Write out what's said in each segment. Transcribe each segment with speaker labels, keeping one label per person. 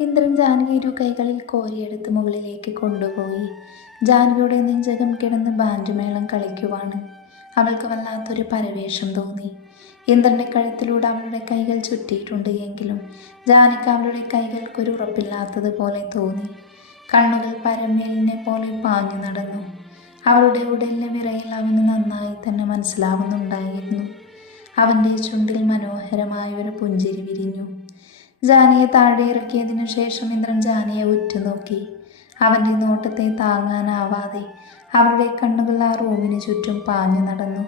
Speaker 1: ഇന്ദ്രൻ ജാനകി ഇരു കൈകളിൽ കോരിയെടുത്ത് മുകളിലേക്ക് കൊണ്ടുപോയി. ജാനകിയുടെ നെഞ്ചകം കിടന്ന് ബാൻഡുമേളം കളിക്കുവാണ്. അവൾക്ക് വല്ലാത്തൊരു പരവേഷം തോന്നി. ഇന്ദ്രന്റെ കഴുത്തിലൂടെ അവളുടെ കൈകൾ ചുറ്റിയിട്ടുണ്ട് എങ്കിലും ജാനകി അവളുടെ കൈകൾക്കൊരു ഉറപ്പില്ലാത്തതുപോലെ തോന്നി. കണ്ണുകൾ പരമേലിനെ പോലെ പാഞ്ഞു നടന്നു. അവളുടെ ഉടലിലെ വിറയിൽ അവന് നന്നായി തന്നെ മനസ്സിലാവുന്നുണ്ടായിരുന്നു. അവന്റെ ചുണ്ടിൽ മനോഹരമായ ഒരു പുഞ്ചിരി വിരിഞ്ഞു. ജാനിയെ താഴെ ഇറക്കിയതിനു ശേഷം ഇന്ദ്രൻ ജാനിയെ ഉറ്റുനോക്കി. അവന്റെ നോട്ടത്തെ താങ്ങാനാവാതെ അവരുടെ കണ്ണുകൾ ആ റൂമിന് ചുറ്റും പാഞ്ഞു നടന്നു.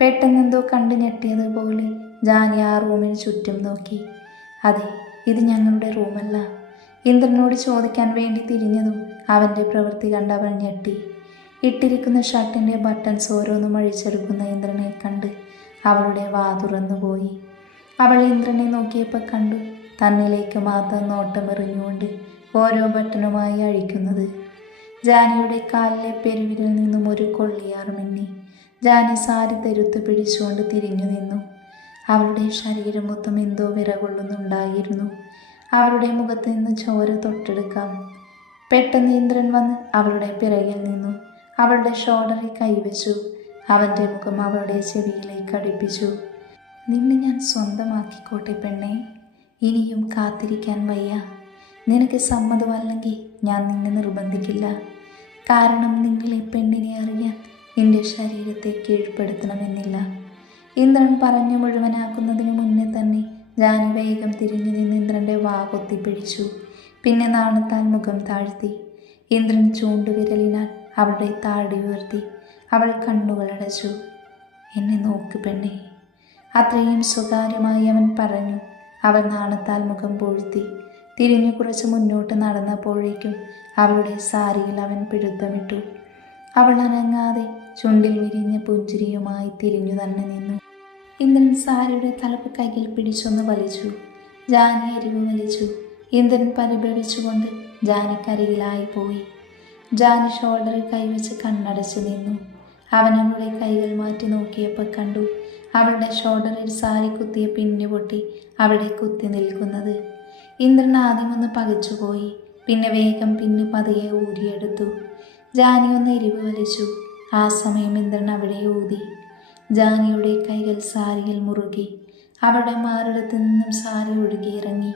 Speaker 1: പെട്ടെന്നെന്തോ കണ്ടു ഞെട്ടിയതുപോലെ ജാനി ആ റൂമിന് ചുറ്റും നോക്കി. അതെ ഇത് ഞങ്ങളുടെ റൂമല്ല. ഇന്ദ്രനോട് ചോദിക്കാൻ വേണ്ടി തിരിഞ്ഞതും അവന്റെ പ്രവൃത്തി കണ്ടവൾ ഞെട്ടി. ഇട്ടിരിക്കുന്ന ഷർട്ടിന്റെ ബട്ടൺസ് ഓരോന്നും അഴിച്ചെടുക്കുന്ന ഇന്ദ്രനെ കണ്ട് അവളുടെ വാ തുറന്നുപോയി. അവൾ ഇന്ദ്രനെ നോക്കിയപ്പോൾ കണ്ടു തന്നിലേക്ക് മാത്രം നോട്ടമെറിഞ്ഞുകൊണ്ട് ഓരോ ബട്ടണുമായി അഴിക്കുന്നത്. ജാനിയുടെ കാലിലെ പെരുവിരിൽ നിന്നും ഒരു കൊള്ളിയാർ മിന്നി ജാനി സാരി തരുത്ത് പിടിച്ചുകൊണ്ട് തിരിഞ്ഞു നിന്നു. അവളുടെ ശരീരം മൊത്തം എന്തോ വിറകൊള്ളുന്നുണ്ടായിരുന്നു. അവളുടെ മുഖത്ത് നിന്ന് ചോര തൊട്ടെടുക്കാം. പെട്ടെന്ന് ഇന്ദ്രൻ വന്ന് അവളുടെ പിറകിൽ നിന്നു. അവളുടെ ഷോൾഡറിൽ കൈവച്ചു. അവന്റെ മുഖം അവളുടെ ചെവിയിലേക്ക് അടുപ്പിച്ചു. നിന്നെ ഞാൻ സ്വന്തമാക്കിക്കോട്ടെ പെണ്ണെ. ഇനിയും കാത്തിരിക്കാൻ വയ്യ. നിനക്ക് സമ്മതമല്ലെങ്കിൽ ഞാൻ നിന്നെ നിർബന്ധിക്കില്ല. കാരണം നിങ്ങളെ പെണ്ണിനെ അറിയാൻ നിന്റെ ശരീരത്തെ കീഴ്പ്പെടുത്തണമെന്നില്ല. ഇന്ദ്രൻ പറഞ്ഞു മുഴുവനാക്കുന്നതിന് മുന്നേ തന്നെ ഞാൻ വേഗം തിരിഞ്ഞു നിന്ന് ഇന്ദ്രന്റെ വാകൊത്തി പിടിച്ചു. പിന്നെ നാണത്താൽ മുഖം താഴ്ത്തി. ഇന്ദ്രൻ ചൂണ്ടുവിരലിനാൽ അവളുടെ താടി ഉയർത്തി അവൾ കണ്ണുകളടച്ചു എന്നെ നോക്ക് പെണ്ണേ അത്രയും സ്വകാര്യമായി അവൻ പറഞ്ഞു. അവൾ നാണത്താൽ മുഖം പൂഴ്ത്തി. തിരിഞ്ഞു കുറച്ച് മുന്നോട്ട് നടന്നപ്പോഴേക്കും അവളുടെ സാരിയിൽ അവൻ പിടുത്തമിട്ടു. അവൾ അനങ്ങാതെ ചുണ്ടിൽ വിരിഞ്ഞ പുഞ്ചിരിയുമായി തിരിഞ്ഞു തന്നെ നിന്നു. ഇന്ദ്രൻ സാരിയുടെ തലപ്പ് കൈയിൽ പിടിച്ചൊന്ന് വലിച്ചു. ജാനി എരിവ് വലിച്ചു ഇന്ദ്രൻ പരിഭവിച്ചുകൊണ്ട് ജാനിക്കരികിലായി പോയി. ജാനി ഷോൾഡറിൽ കൈവച്ച് കണ്ണടച്ചു നിന്നു. അവൻ അവളുടെ കൈകൾ മാറ്റി നോക്കിയപ്പോൾ കണ്ടു അവളുടെ ഷോൾഡറിൽ സാരി കുത്തിയ പിന്നു പൊട്ടി അവിടെ കുത്തി നിൽക്കുന്നത്. ഇന്ദ്രൻ ആദ്യമൊന്ന് പകച്ചുപോയി പിന്നെ വേഗം പിന്നു പതിയെ ഊരിയെടുത്തു. ജാനി ഒന്ന് എരിവ് വലിച്ചു. ആ സമയം ഇന്ദ്രൻ അവിടെ ഊതി. ജാനിയുടെ കൈകൾ സാരിയിൽ മുറുകി. അവളുടെ മാറിടത്തു നിന്നും സാരി ഒഴുകിയിറങ്ങി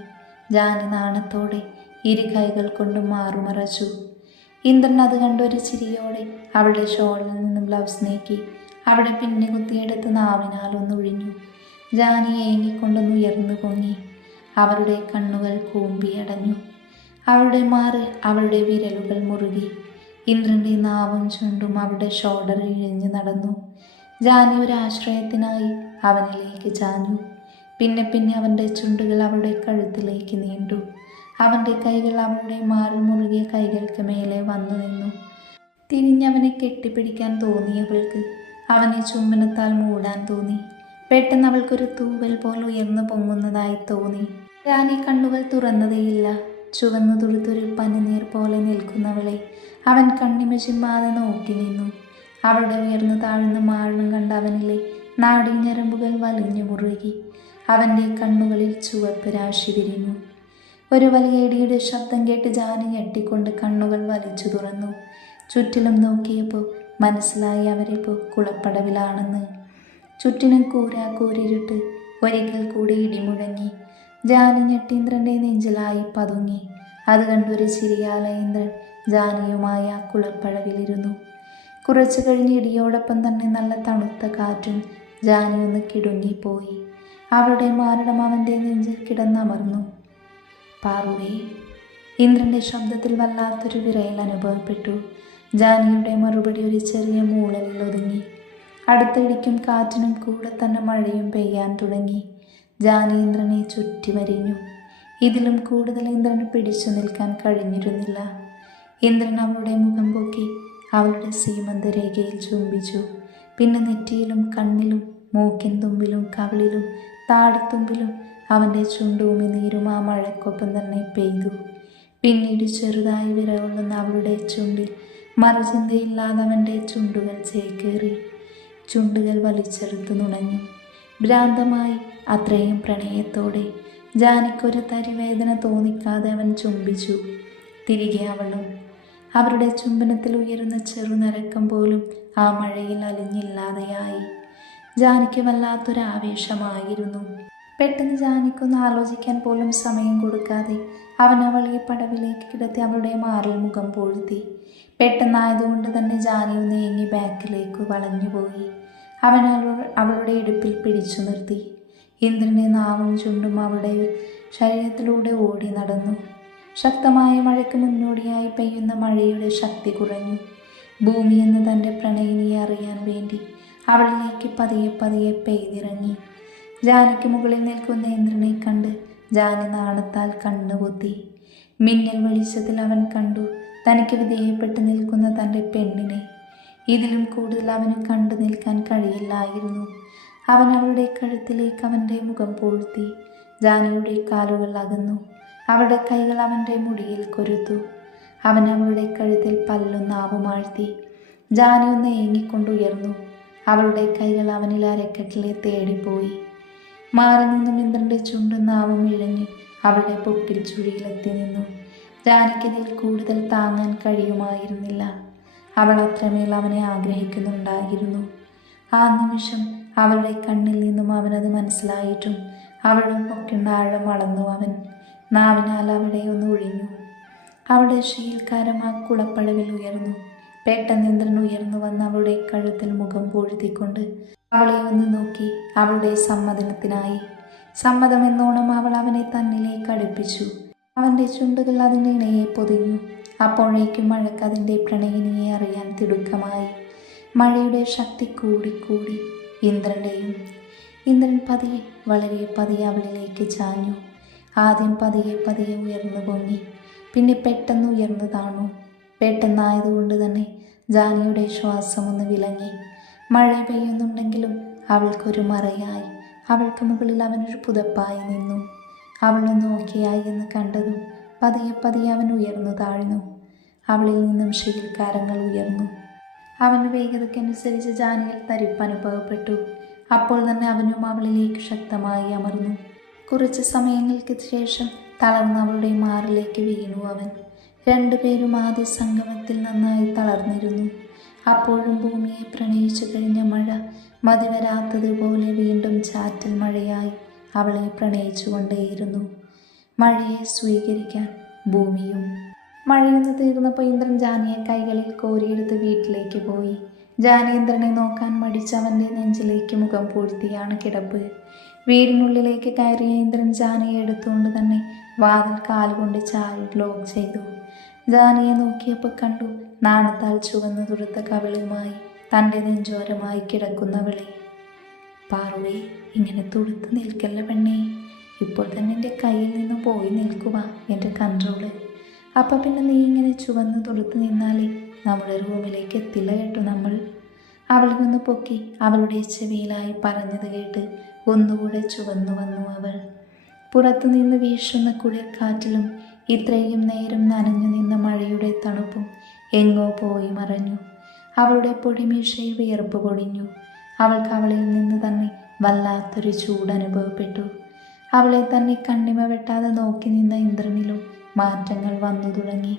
Speaker 1: ജാനി നാണത്തോടെ ഇരു കൈകൾ കൊണ്ട് മാറുമറച്ചു. ഇന്ദ്രൻ അത് കണ്ടൊരു ചിരിയോടെ അവളുടെ ഷോളിൽ നിന്നും ബ്ലൗസ് നീക്കി. അവിടെ പിന്നെ കുത്തിയെടുത്ത് നാവിനാൽ ഒന്നൊഴിഞ്ഞു ജാനി ഏങ്ങിക്കൊണ്ടൊന്ന് ഉയർന്നു പൊങ്ങി. അവരുടെ കണ്ണുകൾ കൂമ്പിയടഞ്ഞു അവളുടെ മാറ് അവളുടെ വിരലുകൾ മുറുകി. ഇന്ദ്രന്റെ നാവും ചുണ്ടും അവളുടെ ഷോൾഡറിൽ ഇഴിഞ്ഞു നടന്നു. ജാനി ഒരു ആശ്രയത്തിനായി അവനിലേക്ക് ചാഞ്ഞു. പിന്നെ പിന്നെ അവന്റെ ചുണ്ടുകൾ അവളുടെ കഴുത്തിലേക്ക് നീണ്ടു. അവന്റെ കൈകൾ അവളുടെ മാറിൽ മുറുകിയ കൈകൾക്ക് മേലെ വന്നു നിന്നു. തിരിഞ്ഞവനെ കെട്ടിപ്പിടിക്കാൻ തോന്നിയവൾക്ക് അവനെ ചുംബനത്താൽ മൂടാൻ തോന്നി. പെട്ടെന്ന് അവൾക്കൊരു തൂവൽ പോലെ ഉയർന്നു പൊങ്ങുന്നതായി തോന്നി. രാനി കണ്ണുകൾ തുറന്നതേയില്ല. ചുവന്നു തുടുത്തൊരു പനിനീർ പോലെ നിൽക്കുന്നവളെ അവൻ കണ്ണിമ ചിമ്മാതെ നോക്കി നിന്നു. അവളുടെ ഉയർന്നു താഴ്ന്ന മാഴം കണ്ട അവനിലെ നാടിഞ്ഞരമ്പുകൾ വലിഞ്ഞു മുറുകി. അവന്റെ കണ്ണുകളിൽ ചുവപ്പ് രാശി വിരിഞ്ഞു. ഒരു വലിയ ഇടിയുടെ ശബ്ദം കേട്ട് ജാനി ഞെട്ടിക്കൊണ്ട് കണ്ണുകൾ വലിച്ചു തുറന്നു. ചുറ്റിലും നോക്കിയപ്പോൾ മനസ്സിലായി അവരിപ്പോൾ കുളപ്പടവിലാണെന്ന്. ചുറ്റിനും കൂരാ കൂരിരുട്ട് ഒരിക്കൽ കൂടി ഇടിമുഴങ്ങി. ജാനി ഞെട്ടീന്ദ്രന്റെ നെഞ്ചിലായി പതുങ്ങി. അത് കണ്ടൊരു ചിരിയാല ഇന്ദ്രൻ കുളപ്പഴവിലിരുന്നു കുറച്ചു കഴിഞ്ഞ് ഇടിയോടൊപ്പം തന്നെ നല്ല തണുത്ത കാറ്റും ജാനി ഒന്ന് കിടുങ്ങിപ്പോയി അവളുടെ മാരടമാവന്റെ നെഞ്ചിൽ കിടന്നമർന്നു. പാറുവേ ഇന്ദ്രന്റെ ശബ്ദത്തിൽ വല്ലാത്തൊരു വിറയൽ അനുഭവപ്പെട്ടു. ജാനിയുടെ മറുപടി ഒരു ചെറിയ മൂളലിൽ ഒതുങ്ങി. അടുത്തടിക്കും കാറ്റിനും കൂടെ തന്നെ മഴയും പെയ്യാൻ തുടങ്ങി. ജാനീന്ദ്രനെ ചുറ്റി വരിഞ്ഞു ഇതിലും കൂടുതൽ ഇന്ദ്രന് പിടിച്ചു നിൽക്കാൻ കഴിഞ്ഞിരുന്നില്ല. ഇന്ദ്രൻ അവളുടെ മുഖം പൊക്കി അവളുടെ സീമന്തരേഖയിൽ ചുംബിച്ചു. പിന്നെ നെറ്റിയിലും കണ്ണിലും മൂക്കിൻ തുമ്പിലും കവിളിലും താടിത്തുമ്പിലും അവന്റെ ചുണ്ടൂമി നീരും ആ മഴക്കൊപ്പം തന്നെ പെയ്തു. പിന്നീട് ചെറുതായി വിരകൊള്ളുന്ന അവളുടെ ചുണ്ടിൽ മറുചിന്തയില്ലാതെ അവന്റെ ചുണ്ടുകൾ ചേക്കേറി ചുണ്ടുകൾ വലിച്ചെടുത്തു നുണഞ്ഞു. ഭ്രാന്തമായി അത്രയും പ്രണയത്തോടെ ജാനിക്കൊരു തരിവേദന തോന്നിക്കാതെ അവൻ ചുംബിച്ചു. തിരികെ അവളും അവരുടെ ചുംബനത്തിൽ ഉയരുന്ന ചെറുനരക്കം പോലും ആ മഴയിൽ അലിഞ്ഞില്ലാതെയായി. ജാനിക്ക് വല്ലാത്തൊരാവേശമായിരുന്നു. പെട്ടെന്ന് ജാനിക്കൊന്ന് ആലോചിക്കാൻ പോലും സമയം കൊടുക്കാതെ അവൻ അവളെ പടവിലേക്ക് കിടത്തി അവളുടെ മാറിൽ മുഖം പൊഴുത്തി. പെട്ടെന്നായതുകൊണ്ട് തന്നെ ജാനി ഒന്ന് ഏങ്ങി ബാക്കിലേക്ക് വളഞ്ഞുപോയി അവൻ അവളു- അവളുടെ ഇടുപ്പിൽ പിടിച്ചു നിർത്തി. ഇന്ദ്രനെ നാവും ചുണ്ടും അവളുടെ ശരീരത്തിലൂടെ ഓടി നടന്നു. ശക്തമായ മഴയ്ക്ക് മുന്നോടിയായി പെയ്യുന്ന മഴയുടെ ശക്തി കുറഞ്ഞു. ഭൂമി എന്ന് തന്റെ പ്രണയിനിയെ അറിയാൻ വേണ്ടി അവളിലേക്ക് പതിയെ പതിയെ പെയ്തിറങ്ങി. ജാനിക്ക് മുകളിൽ നിൽക്കുന്ന ഇന്ദ്രനെ കണ്ട് ജാനി നാണത്താൽ കണ്ണുകൊത്തി. മിന്നൽ വെളിച്ചത്തിൽ അവൻ കണ്ടു തനിക്ക് വിധേയപ്പെട്ട് നിൽക്കുന്ന തന്റെ പെണ്ണിനെ. ഇതിലും കൂടുതൽ അവന് കണ്ടു നിൽക്കാൻ കഴിയില്ലായിരുന്നു. അവൻ അവളുടെ കഴുത്തിലേക്ക് അവന്റെ മുഖം പൂഴ്ത്തി ജാനിയുടെ കാലുകൾ അകന്നു. അവളുടെ കൈകൾ അവന്റെ മുടിയിൽ കൊരുത്തു. അവൻ അവളുടെ കഴുത്തിൽ പല്ലൊന്ന് ആവുമാഴ്ത്തി ജാനി ഒന്ന് ഏങ്ങിക്കൊണ്ടുയർന്നു അവളുടെ കൈകൾ അവനിൽ അരക്കെട്ടിലെ തേടിപ്പോയി. മാറി നിന്നും ഇന്ദ്രന്റെ ചുണ്ടും ആവും ഇഴഞ്ഞ് അവളുടെ പൊക്കിൽ ചുഴിയിലെത്തി നിന്നു. ജാനിക്കതിൽ കൂടുതൽ താങ്ങാൻ കഴിയുമായിരുന്നില്ല. അവൾ അത്രമേൽ അവനെ ആഗ്രഹിക്കുന്നുണ്ടായിരുന്നു. ആ നിമിഷം അവളുടെ കണ്ണിൽ നിന്നും അവനത് മനസ്സിലായിട്ടും അവളുടെ പൊക്കിണ്ട ആഴം വളർന്നു അവൻ. നാവിനാൽ അവിടെ ഒന്ന് ഒഴിഞ്ഞു. അവളുടെ ശീൽക്കാരം ആ കുളപ്പടവിൽ ഉയർന്നു. പെട്ടെന്ന് ഉയർന്നു വന്ന് അവളുടെ കഴുത്തിൽ മുഖം പൊഴുത്തിക്കൊണ്ട് അവളെ ഒന്ന് നോക്കി അവളുടെ സമ്മതനത്തിനായി. സമ്മതമെന്നോണം അവൾ അവനെ തന്നിലേക്ക് അടുപ്പിച്ചു. അവന്റെ ചുണ്ടുകൾ അതിന്റെ ഇണയെ പൊതിഞ്ഞു. അപ്പോഴേക്കും മഴക്ക് അതിന്റെ പ്രണയിനിയെ അറിയാൻ തിടുക്കമായി. മഴയുടെ ശക്തി കൂടിക്കൂടി. ഇന്ദ്രന്റെയും ഇന്ദ്രൻ പതിയെ വളരെ പതിയെ അവളിലേക്ക് ചാഞ്ഞു. ആദ്യം പതിയെ പതിയെ ഉയർന്നു പൊങ്ങി. പിന്നെ പെട്ടെന്ന് ഉയർന്നു താണു. പെട്ടെന്നായതുകൊണ്ട് തന്നെ ജാനിയുടെ ശ്വാസം ഒന്ന് വിലങ്ങി. മഴ പെയ്യുന്നുണ്ടെങ്കിലും അവൾക്കൊരു മറയായി. അവൾക്ക് മുകളിൽ അവനൊരു പുതപ്പായി നിന്നു. അവൾ നോക്കിയായി എന്ന് കണ്ടതും പതിയെ പതിയെ അവൻ ഉയർന്നു താഴ്ന്നു. അവളിൽ നിന്നും ശീൽക്കാരങ്ങൾ ഉയർന്നു. അവന്റെ വേഗതയ്ക്കനുസരിച്ച് ജാനിയിൽ തരിപ്പ് അനുഭവപ്പെട്ടു. അപ്പോൾ തന്നെ അവനും അവളിലേക്ക് ശക്തമായി അമർന്നു. കുറച്ച് സമയങ്ങൾക്ക് ശേഷം തളർന്ന് അവളുടെ മാറിലേക്ക് വീണു അവൻ. രണ്ടുപേരും ആദ്യ സംഗമത്തിൽ നന്നായി തളർന്നിരുന്നു. അപ്പോഴും ഭൂമിയെ പ്രണയിച്ചു കഴിഞ്ഞ മഴ മതിവരാത്തതുപോലെ വീണ്ടും ചാറ്റൽ മഴയായി. അവളെ പ്രണയിച്ചുകൊണ്ടേയിരുന്നു. മഴയെ സ്വീകരിക്കാൻ ഭൂമിയും. മഴയൊന്ന് തീർന്നപ്പോൾ ഇന്ദ്രൻ ജാനിയെ കൈകളിൽ കോരിയെടുത്ത് വീട്ടിലേക്ക് പോയി. ജാനേന്ദ്രനെ നോക്കാൻ മടിച്ചവന്റെ നെഞ്ചിലേക്ക് മുഖം പൂഴ്ത്തിയാണ് കിടപ്പ്. വീടിനുള്ളിലേക്ക് കയറിയ ഇന്ദ്രൻ ജാനയെ എടുത്തുകൊണ്ട് തന്നെ വാതിൽ കാലുകൊണ്ട് ചാരി ലോക്ക് ചെയ്തു. ജാനിയെ നോക്കിയപ്പോൾ കണ്ടു നാണത്താൽ ചുവന്നു തുടുത്ത കവിളുമായി തന്റെ നെഞ്ചോരമായി കിടക്കുന്നവളെ. പാറുവേ ഇങ്ങനെ തുടുത്ത് നിൽക്കല്ല പെണ്ണേ. ഇപ്പോൾ തന്നെ എന്റെ കയ്യിൽ നിന്ന് പോയി നിൽക്കുക എന്റെ കൺട്രോൾ. അപ്പം പിന്നെ നീ ഇങ്ങനെ ചുവന്ന് തുടുത്ത് നിന്നാലേ നമ്മുടെ റൂമിലേക്ക് എത്തില്ല കേട്ടോ നമ്മൾ. അവളിൽ പൊക്കി അവളുടെ ചെവിയിലായി പറഞ്ഞത് കേട്ട് ഒന്നുകൂടെ ചുവന്നു വന്നു അവൾ. പുറത്തു നിന്ന് വീശുന്ന കുളിർക്കാറ്റിലും ഇത്രയും നേരം നനഞ്ഞു നിന്ന മഴയുടെ തണുപ്പും എങ്ങോ പോയി മറഞ്ഞു. അവളുടെ പൊടിമീശയിൽ വിയർപ്പ് പൊടിഞ്ഞു. അവൾക്ക് അവളിൽ നിന്ന് തന്നെ വല്ലാത്തൊരു ചൂട് അനുഭവപ്പെട്ടു. അവളെ തന്നെ കണ്ണിമ വെട്ടാതെ നോക്കി നിന്ന ഇന്ദ്രനിലും മാറ്റങ്ങൾ വന്നു തുടങ്ങി.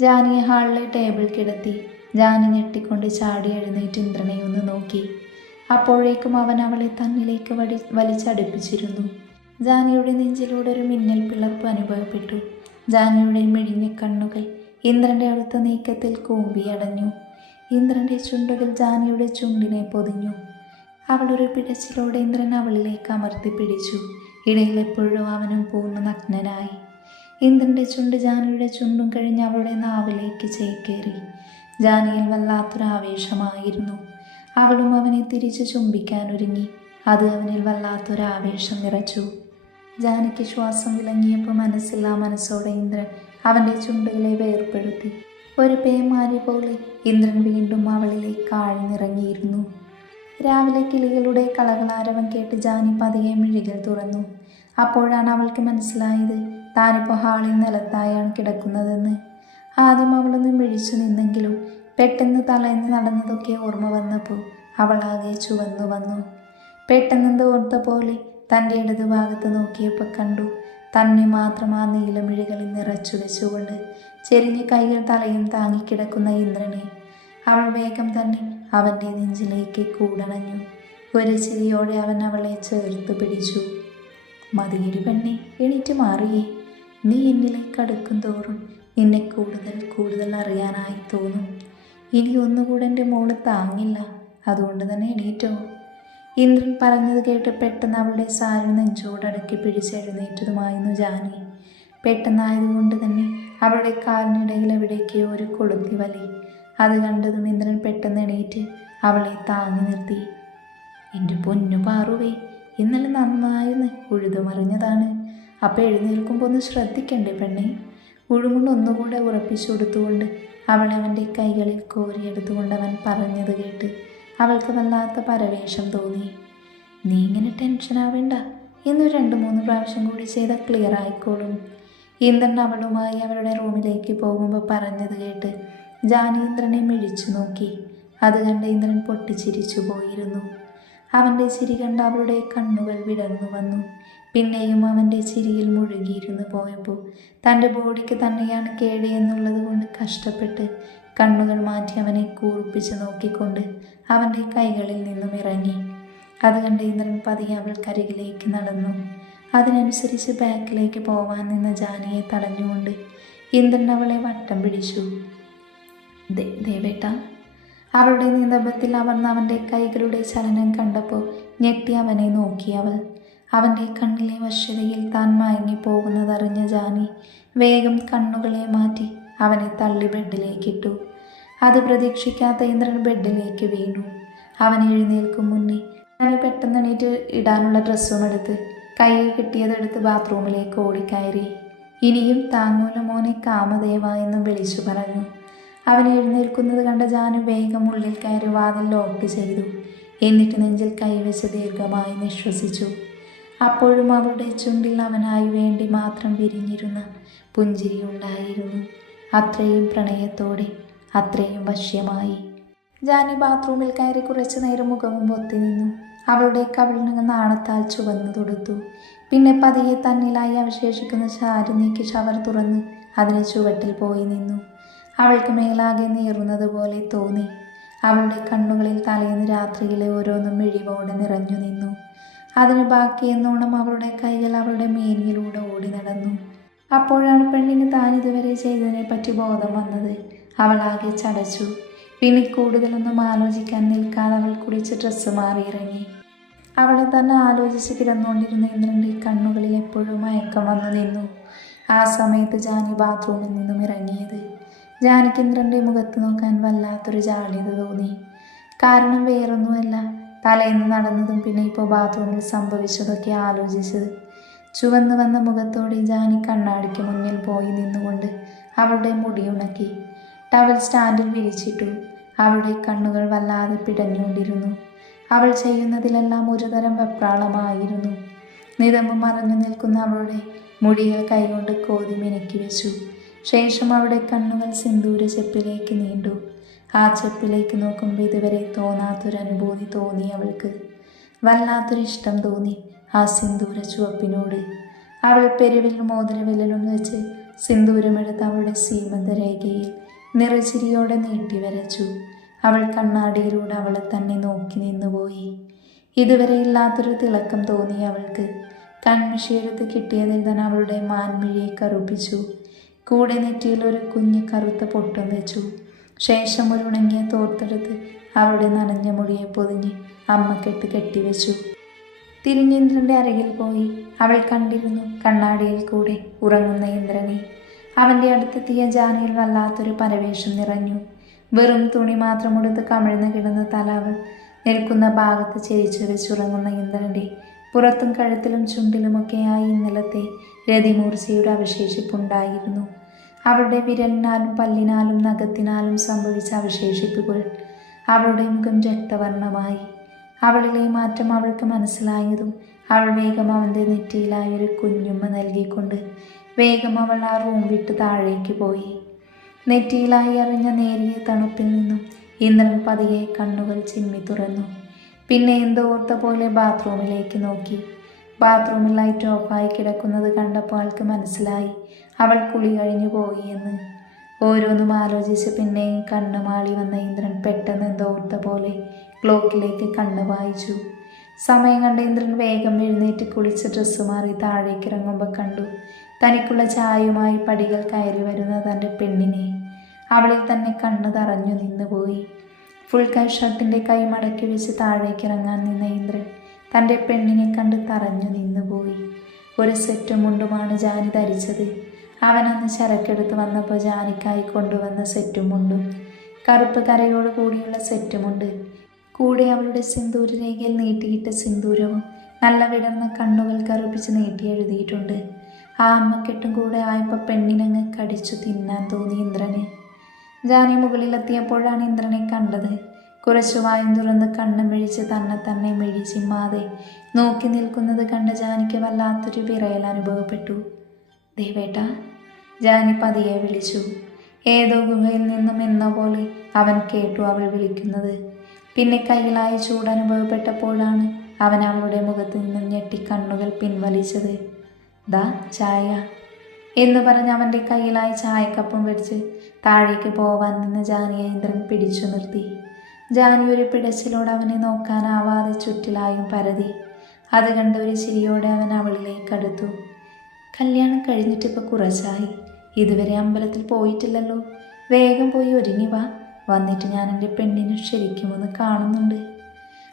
Speaker 1: ജാനിയെ ഹാളിലെ ടേബിൾ കിടത്തി ജാനി ഞെട്ടിക്കൊണ്ട് ചാടി എഴുന്നേറ്റ് ഇന്ദ്രനെ ഒന്ന് നോക്കി. അപ്പോഴേക്കും അവൻ അവളെ തന്നിലേക്ക് വടി വലിച്ചടുപ്പിച്ചിരുന്നു. ജാനിയുടെ നെഞ്ചിലൂടെ ഒരു മിന്നൽ പിളർപ്പ് അനുഭവപ്പെട്ടു. ജാനിയുടെ മിഴിഞ്ഞ കണ്ണുകൾ ഇന്ദ്രന്റെ അടുത്ത നീക്കത്തിൽ കൂമ്പിയടഞ്ഞു. ഇന്ദ്രന്റെ ചുണ്ടുകൾ ജാനിയുടെ ചുണ്ടിനെ പൊതിഞ്ഞു. അവളൊരു പിടച്ചിലോടെ ഇന്ദ്രൻ അവളിലേക്ക് അമർത്തി പിടിച്ചു. ഇടയിൽ എപ്പോഴും അവനും പൂർണ നഗ്നനായി. ഇന്ദ്രന്റെ ചുണ്ട് ജാനിയുടെ ചുണ്ടും കഴിഞ്ഞ് അവളുടെ നാവിലേക്ക് ചേക്കേറി. ജാനിയിൽ വല്ലാത്തൊരു ആവേശമായിരുന്നു അവളും അവനെ തിരിച്ചു ചുംബിക്കാൻ ഒരുങ്ങി. അത് അവനിൽ വല്ലാത്തൊരു ആവേശം നിറച്ചു. ജാനിക്ക് ശ്വാസം വിളങ്ങിയപ്പോൾ മനസ്സില്ലാ മനസ്സോടെ ഇന്ദ്രൻ അവന്റെ ചുണ്ടുകളെ വേർപ്പെടുത്തി ഒരു പേമാരി പോലെ ഇന്ദ്രൻ വീണ്ടും അവളിലേക്ക് ആഴ്ന്നിറങ്ങിയിരുന്നു. രാവിലെ കിളികളുടെ കളകളാരവം കേട്ട് ജാനി പതിയെ മിഴികൾ തുറന്നു. അപ്പോഴാണ് അവൾക്ക് മനസ്സിലായത് താനിപ്പോൾ ഹാളിൽ നിലത്തായാണ് കിടക്കുന്നതെന്ന്. ആദ്യം അവളൊന്ന് മിഴിച്ചു നിന്നെങ്കിലും പെട്ടെന്ന് തലേന്ന് നടന്നതൊക്കെ ഓർമ്മ വന്നപ്പോൾ അവളാകെ ചുവന്നു വന്നു. പെട്ടെന്നെന്ത് ഓർത്ത പോലെ തന്റെ ഇടതുഭാഗത്ത് നോക്കിയപ്പോൾ കണ്ടു തന്നെ മാത്രം ആ നീലമിഴികളിൽ നിറച്ചു വെച്ചുകൊണ്ട് ചെരിഞ്ഞ കൈകൾ തലയും താങ്ങിക്കിടക്കുന്ന ഇന്ദ്രനെ അവൾ വേഗം തന്നെ അവന്റെ നെഞ്ചിലേക്ക് കൂടണഞ്ഞു. ഒരു ചിരിയോടെ അവൻ അവളെ ചേർത്ത് പിടിച്ചു. മതിയടി പെണ്ണെ എണീറ്റ് മാറിയേ. നീ എന്നിലേക്ക് അടുക്കും തോറും നിന്നെ കൂടുതൽ കൂടുതൽ അറിയാനായി തോന്നും. ഇനി ഒന്നുകൂടെ എന്റെ മോൾ താങ്ങില്ല അതുകൊണ്ട് തന്നെ എണീറ്റോ? ഇന്ദ്രൻ പറഞ്ഞത് കേട്ട് പെട്ടെന്ന് അവളുടെ സാരി നെഞ്ചോടടക്കി പിടിച്ചെഴുന്നേറ്റതുമായിരുന്നു ജാനി. പെട്ടെന്നായതുകൊണ്ട് തന്നെ അവളുടെ കാലിനിടയിൽ എവിടേക്കോ ഒരു കൊളുത്തി വലി. അത് കണ്ടതും ഇന്ദ്രൻ പെട്ടെന്ന് എണീറ്റ് അവളെ താങ്ങി നിർത്തി. എന്റെ പൊന്നു പാറുവേ ഇന്നലെ നന്നായിരുന്നു ഉഴുതുമറിഞ്ഞതാണ് അപ്പം എഴുന്നേൽക്കുമ്പോൾ ഒന്ന് ശ്രദ്ധിക്കണ്ടേ പെണ്ണെ? ഉഴുമുണ്ട് ഒന്നുകൂടെ ഉറപ്പിച്ചു കൊടുത്തുകൊണ്ട് അവൾ അവന്റെ കൈകളിൽ കോരിയെടുത്തുകൊണ്ട് അവൻ പറഞ്ഞത് കേട്ട് അവൾക്ക് വല്ലാത്ത പരവേശം തോന്നി. നീ ഇങ്ങനെ ടെൻഷൻ ആവേണ്ട രണ്ട് മൂന്ന് പ്രാവശ്യം കൂടി ചെയ്താൽ ക്ലിയർ ആയിക്കോളും. ഇന്ദ്രൻ അവളുമായി അവളുടെ റൂമിലേക്ക് പോകുമ്പോൾ പറഞ്ഞത് കേട്ട് ജാനീന്ദ്രനെ മിഴിച്ചു നോക്കി. അത് കണ്ട് ഇന്ദ്രൻ പൊട്ടിച്ചിരിച്ചു പോയിരുന്നു. അവന്റെ ചിരി കണ്ട് അവളുടെ കണ്ണുകൾ വിടർന്നു വന്നു. പിന്നെയും അവന്റെ ചിരിയിൽ മുഴുകിയിരുന്നു പോയപ്പോൾ. തന്റെ ബോഡിക്ക് തന്നെയാണ് കേട് എന്നുള്ളത് കൊണ്ട് കഷ്ടപ്പെട്ട് കണ്ണുകൾ മാറ്റി അവനെ കൂർപ്പിച്ച് നോക്കിക്കൊണ്ട് അവന്റെ കൈകളിൽ നിന്നും ഇറങ്ങി. അത് കണ്ട് ഇന്ദ്രൻ പതിയെ അവൾക്കരികിലേക്ക് നടന്നു. അതിനനുസരിച്ച് ബാക്കിലേക്ക് പോവാൻ നിന്ന ജാനിയെ തടഞ്ഞുകൊണ്ട് ഇന്ദ്രൻ അവളെ വട്ടം പിടിച്ചു. ദേവേട്ട അവളുടെ നിന്ദപത്തിൽ അമർന്ന അവന്റെ കൈകളുടെ ചലനം കണ്ടപ്പോൾ ഞെട്ടി അവനെ നോക്കി അവൾ. അവന്റെ കണ്ണിലെ വശ്യതയിൽ താൻ മയങ്ങി പോകുന്നതറിഞ്ഞ ജാനി വേഗം കണ്ണുകളെ മാറ്റി അവനെ തള്ളി ബെഡിലേക്കിട്ടു. അത് പ്രതീക്ഷിക്കാത്ത ഇന്ദ്രൻ ബെഡിലേക്ക് വീണു. അവൻ എഴുന്നേൽക്കും മുന്നേ അവനെ പെട്ടെന്ന് എണീറ്റ് ഇടാനുള്ള ഡ്രസ്സും എടുത്ത് കയ്യിൽ കിട്ടിയതെടുത്ത് ബാത്റൂമിലേക്ക് ഓടിക്കയറി. ഇനിയും താങ്ങൂല മോനെ കാമദേവ എന്ന് വിളിച്ചു പറഞ്ഞു. അവൻ എഴുന്നേൽക്കുന്നത് കണ്ട ജാനു വേഗം ഉള്ളിൽ കയറി വാതിൽ ലോക്ക് ചെയ്തു. എന്നിട്ട് നെഞ്ചിൽ കൈവച്ച് ദീർഘമായി നിശ്വസിച്ചു. അപ്പോഴും അവളുടെ ചുണ്ടിൽ അവനായി വേണ്ടി മാത്രം വിരിഞ്ഞിരുന്ന പുഞ്ചിരി ഉണ്ടായിരുന്നു. അത്രയും പ്രണയത്തോടെ അത്രയും വശ്യമായി. ജാനി ബാത്റൂമിൽ കയറി കുറച്ചു നേരം മുഖവും പൊത്തി നിന്നു അവളുടെ കവിളിന് നാണത്താൽ ചുവന്നു തൊടുത്തു. പിന്നെ പതിയെ തന്നിലായി അവശേഷിക്കുന്ന ചാരു നീക്കി ഷവർ തുറന്ന് അതിന് ചുവട്ടിൽ പോയി നിന്നു. അവൾക്ക് മേലാകെ നീറുന്നത് പോലെ തോന്നി. അവളുടെ കണ്ണുകളിൽ തലേന്ന് രാത്രിയിലെ ഓരോന്നും മിഴിവോടെ നിറഞ്ഞു നിന്നു. അതിന് ബാക്കിയെന്നോണം അവളുടെ കൈകൾ അവളുടെ മേനിയിലൂടെ ഓടി നടന്നു. അപ്പോഴാണ് പെണ്ണിന് താൻ ഇതുവരെ ചെയ്തതിനെ പറ്റി ബോധം വന്നത്. അവൾ ആകെ ചടച്ചു. പിന്നെ കൂടുതലൊന്നും ആലോചിക്കാൻ നിൽക്കാതെ അവൾ കുടിച്ച് ഡ്രസ്സ് മാറിയിറങ്ങി. അവളെ തന്നെ ആലോചിച്ച് കിടന്നുകൊണ്ടിരുന്ന ഇന്ദ്രന്റെ കണ്ണുകളിൽ എപ്പോഴും മയക്കം വന്നു നിന്നു. ആ സമയത്ത് ജാനി ബാത്റൂമിൽ നിന്നും ഇറങ്ങിയത്. ജാനിക്ക് ഇന്ദ്രന്റെ മുഖത്ത് നോക്കാൻ വല്ലാത്തൊരു ജാള്യത തോന്നി. കാരണം വേറൊന്നുമല്ല തലേന്ന് നടന്നതും പിന്നെ ഇപ്പോൾ ബാത്റൂമിൽ സംഭവിച്ചതൊക്കെ ആലോചിച്ചത്. ചുവന്നു വന്ന മുഖത്തോടെ ജാനി കണ്ണാടിക്ക് മുന്നിൽ പോയി നിന്നുകൊണ്ട് അവളുടെ മുടി ഉണക്കി. ടവൽ സ്റ്റാൻഡിൽ വിരിച്ചിട്ടു. അവളുടെ കണ്ണുകൾ വല്ലാതെ പിടഞ്ഞുകൊണ്ടിരുന്നു. അവൾ ചെയ്യുന്നതിലെല്ലാം ഒരുതരം വെപ്രാളമായിരുന്നു. നിതമ്പ് മറഞ്ഞു നിൽക്കുന്ന അവളുടെ മുടികൾ കൈകൊണ്ട് കോതി മിനക്കി വെച്ചു. ശേഷം അവളുടെ കണ്ണുകൾ സിന്ദൂര ചെപ്പിലേക്ക് നീണ്ടു. ആ ചെപ്പിലേക്ക് നോക്കുമ്പോൾ ഇതുവരെ തോന്നാത്തൊരനുഭൂതി തോന്നി അവൾക്ക്. വല്ലാത്തൊരിഷ്ടം തോന്നി ആ സിന്ദൂര ചുവപ്പിനോട്. അവൾ പെരുവിൽ മോതിരവിരലും വെച്ച് സിന്ദൂരമെടുത്ത് അവളുടെ സീമന്ത രേഖയിൽ നിറചിരിയോടെ നീട്ടി വരച്ചു. അവൾ കണ്ണാടിയിലൂടെ അവളെ തന്നെ നോക്കി നിന്നുപോയി ഇതുവരെ ഇല്ലാത്തൊരു തിളക്കം തോന്നി അവൾക്ക്. കൺമിഷീരത്ത് കിട്ടിയതിൽ തന്നെ അവളുടെ മാൻമിഴിയെ കറുപ്പിച്ചു. കൂടെ നെറ്റിയിൽ ഒരു കുഞ്ഞ് കറുത്ത പൊട്ടും വെച്ചു. ശേഷം ഒരു ഉണങ്ങിയ തോർത്തെടുത്ത് അവളുടെ നനഞ്ഞ മുടിയെ പൊതിഞ്ഞ് അമ്മക്കെട്ട് കെട്ടിവെച്ചു തിരിഞ്ഞ് ഇന്ദ്രന്റെ അരകിൽ പോയി. അവൾ കണ്ടിരുന്നു കണ്ണാടിയിൽ കൂടെ ഉറങ്ങുന്ന ഇന്ദ്രനെ. അവന്റെ അടുത്തെത്തിയ ജാനയിൽ വല്ലാത്തൊരു പരവേഷം നിറഞ്ഞു. വെറും തുണി മാത്രം ഉടുത്ത് കമിഴ്ന്ന് കിടന്ന തലാവ് നിൽക്കുന്ന ഭാഗത്ത് ചെരിച്ചു ചുറങ്ങുന്ന ഇന്ദ്രന്റെ പുറത്തും കഴുത്തിലും ചുണ്ടിലുമൊക്കെയായി ഇന്നലത്തെ രതിമൂർച്ചയുടെ അവശേഷിപ്പുണ്ടായിരുന്നു. അവളുടെ വിരലിനാലും പല്ലിനാലും നഖത്തിനാലും സംഭവിച്ച അവശേഷിപ്പുകൾ അവളുടെ മുഖം രക്തവർണമായി അവളിലെ മാറ്റം അവൾക്ക് മനസ്സിലായതും അവൾ വേഗം അവന്റെ നെറ്റിയിലായൊരു കുഞ്ഞുമ്മ നൽകിക്കൊണ്ട് വേഗം അവൾ ആ റൂം വിട്ട് താഴേക്ക് പോയി. നെറ്റിയിലായി അറിഞ്ഞ നേരിയ തണുപ്പിൽ നിന്നും ഇന്ദ്രൻ പതിയെ കണ്ണുകൾ ചിമ്മി തുറന്നു. പിന്നെ എന്തോ ഓർത്ത പോലെ ബാത്റൂമിലേക്ക് നോക്കി. ബാത്റൂമിൽ ലൈറ്റ് ഓഫായി കിടക്കുന്നത് കണ്ടപ്പോൾ അവൾക്ക് മനസ്സിലായി. അവൾ കുളി കഴിഞ്ഞു പോയി എന്ന്. ഓരോന്നും ആലോചിച്ച് പിന്നെയും കണ്ണുമാളി വന്ന ഇന്ദ്രൻ പെട്ടെന്ന് എന്തോ ഓർത്ത പോലെ ക്ലോക്കിലേക്ക് കണ്ണു വായിച്ചു. സമയം കണ്ട ഇന്ദ്രൻ വേഗം എഴുന്നേറ്റ് കുളിച്ച് ഡ്രസ്സ് മാറി താഴേക്ക് ഇറങ്ങുമ്പോൾ കണ്ടു. തനിക്കുള്ള ചായയുമായി പടികൾ കയറി വരുന്ന തന്റെ പെണ്ണിനെ അവളിൽ തന്നെ കണ്ണ് തറഞ്ഞു നിന്നുപോയി. ഫുൾ കൈ ഷർട്ടിന്റെ കൈ മടക്കി വെച്ച് താഴേക്ക് ഇറങ്ങാൻ നിന്ന ഇന്ദ്രൻ തന്റെ പെണ്ണിനെ കണ്ട് തറഞ്ഞു നിന്നുപോയി. ഒരു സെറ്റും മുണ്ടുമാണ് ജാനി ധരിച്ചത്. അവനന്ന് ചരക്കെടുത്ത് വന്നപ്പോൾ ജാനിക്കായി കൊണ്ടുവന്ന സെറ്റും മുണ്ടും കറുപ്പ് കരയോട് കൂടിയുള്ള സെറ്റുമുണ്ട് കൂടെ അവളുടെ സിന്ദൂരരേഖയിൽ നീട്ടിയിട്ട സിന്ദൂരവും നല്ല വിടർന്ന കണ്ണുകൾ കറുപ്പിച്ച് നീട്ടി എഴുതിയിട്ടുണ്ട്. ആ അമ്മക്കെട്ടും കൂടെ ആയപ്പോൾ പെണ്ണിനങ്ങ് കടിച്ചു തിന്നാൻ തോന്നി ഇന്ദ്രനെ. ജാനി മുകളിലെത്തിയപ്പോഴാണ് ഇന്ദ്രനെ കണ്ടത്. കുറച്ചു വായും തുറന്ന് കണ്ണ് മിഴിച്ച് തന്നെ തന്നെ മിഴിച്ചിമ്മാതെ നോക്കി നിൽക്കുന്നത് കണ്ട ജാനിക്ക് വല്ലാത്തൊരു വിറയൽ അനുഭവപ്പെട്ടു. ദേവേട്ട ജാനി പതിയെ വിളിച്ചു. ഏതോ ഗുഹയിൽ നിന്നും എന്ന പോലെ അവൻ കേട്ടു അവൾ വിളിക്കുന്നത്. പിന്നെ കയ്യിലായി ചൂടനുഭവപ്പെട്ടപ്പോഴാണ് അവൻ അവളുടെ മുഖത്ത് നിന്നും ഞെട്ടി കണ്ണുകൾ പിൻവലിച്ചത്. ദാ ചായ. എന്ന് പറഞ്ഞ് അവന്റെ കയ്യിലായി ചായക്കപ്പം വെച്ച് താഴേക്ക് പോവാൻ നിന്ന് ജാനിയെ ഇന്ദ്രൻ പിടിച്ചു നിർത്തി. ജാനി ഒരു പിടച്ചിലോട് അവനെ നോക്കാനാവാതെ ചുറ്റിലായും പരതി. അത് കണ്ട ഒരു ചിരിയോടെ അവൻ അവളിലേക്ക് അടുത്തു. കല്യാണം കഴിഞ്ഞിട്ടിപ്പോൾ കുറച്ചായി. ഇതുവരെ അമ്പലത്തിൽ പോയിട്ടില്ലല്ലോ. വേഗം പോയി ഒരുങ്ങി വാ. വന്നിട്ട് ഞാൻ എന്റെ പെണ്ണിനെ ശരിക്കും ഒന്ന് കാണുന്നുണ്ട്.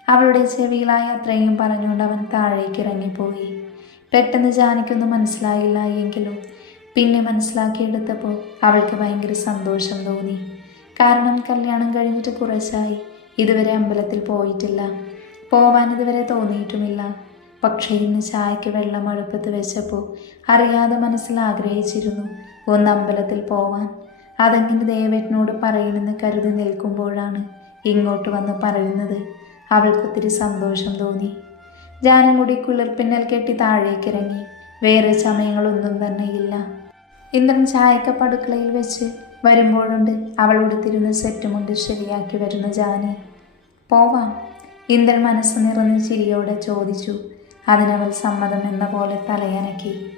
Speaker 1: അവളുടെ ചെവിയിലായി അത്രയും പറഞ്ഞുകൊണ്ട് അവൻ താഴേക്ക് ഇറങ്ങിപ്പോയി. പെട്ടെന്ന് ജാനിക്കൊന്നും മനസ്സിലായില്ല എങ്കിലും പിന്നെ മനസ്സിലാക്കിയെടുത്തപ്പോൾ അവൾക്ക് ഭയങ്കര സന്തോഷം തോന്നി. കാരണം കല്യാണം കഴിഞ്ഞിട്ട് കുറച്ചായി. ഇതുവരെ അമ്പലത്തിൽ പോയിട്ടില്ല. പോവാൻ ഇതുവരെ തോന്നിയിട്ടുമില്ല. പക്ഷേ ഇന്ന് ചായക്ക് വെള്ളം അടുപ്പത്ത് വെച്ചപ്പോൾ അറിയാതെ മനസ്സിൽ ആഗ്രഹിച്ചിരുന്നു ഒന്ന് അമ്പലത്തിൽ പോവാൻ. അതെങ്ങനെ ദേവേട്ടനോട് പറയണമെന്ന് കരുതി നിൽക്കുമ്പോഴാണ് ഇങ്ങോട്ട് വന്ന് പറയുന്നത്. അവൾക്കൊത്തിരി സന്തോഷം തോന്നി. ജാനമുടി കുളിർപ്പിന്നൽ കെട്ടി താഴേക്കിറങ്ങി. വേറെ സമയങ്ങളൊന്നും തന്നെ ഇല്ല. ഇന്ദ്രൻ ചായക്ക പടുക്കളയിൽ വെച്ച് വരുമ്പോഴുണ്ട് അവൾ ഉടുത്തിരുന്ന സെറ്റ് മുണ്ട് ശരിയാക്കി വരുന്ന ജാനി. പോവാം. ഇന്ദ്രൻ മനസ്സ് നിറഞ്ഞ് ചിരിയോടെ ചോദിച്ചു. അതിനവൾ സമ്മതം എന്ന പോലെ തലയനക്കി.